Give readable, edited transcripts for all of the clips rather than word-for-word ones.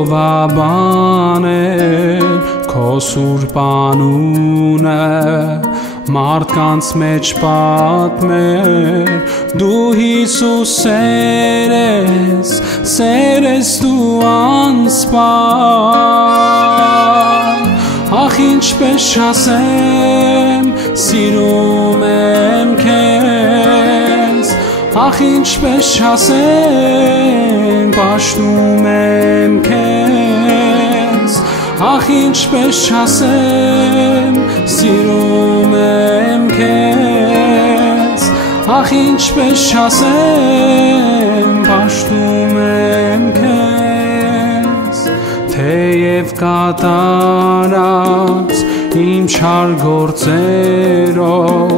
սովաբանել քո սուրբ անունը, մարդկանց մեջ պատմել, դու Հիսուս սեր ես դու անսպար, ախ ինչպես ասեմ, սիրում եմ քեզ, ախ ինչպես ասեմ, պաշտում եմ քեզ, ախ ինչպես ասեմ, սիրում եմ քեզ, ախ ինչպես ասեմ, պաշտում եմ քեզ, թեև կատարած իմ չար գործերով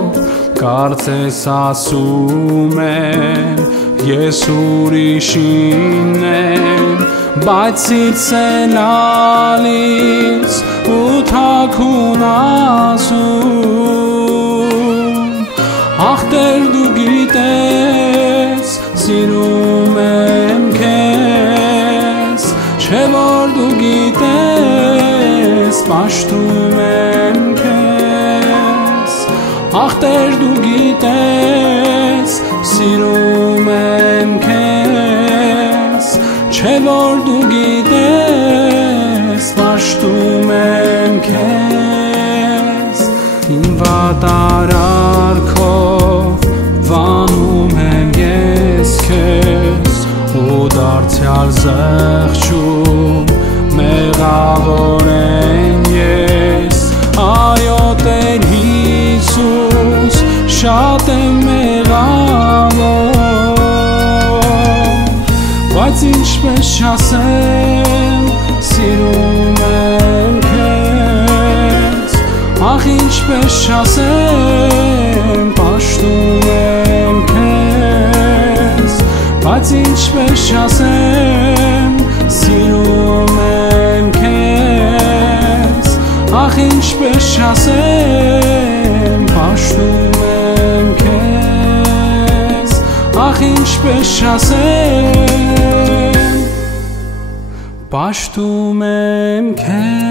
կարծես ասում եմ, ես ուրիշին եմ, բայց սիրտս էլ ալիս ու թաքուն ասում, ախ Տեր դու գիտես, սիրում եմ քեզ, չէ որ դու գիտես, պաշտում եմ քեզ, ախ Տեր դու գիտես, սիրում եմ քեզ, չէ որ դու գիտես, պաշտում եմ քեզ, իմ վատարարքով վանում եմ ես քեզ, ու դարձյալ զղջում մեղավոր եմ ես, այո Տեր Հիսուս, շատ եմ մեղավոր, բայց ինչպես ասեմ, սիրում եմ քեզ, ախ ինչպես ասեմ, պաշտում եմ քեզ, բայց ինչպես ասեմ, սիրում եմ քեզ, ախ ինչպես ասեմ, պաշտում եմ քեզ, ախ ինչպես ասեմ, պաշտում եմ քեզ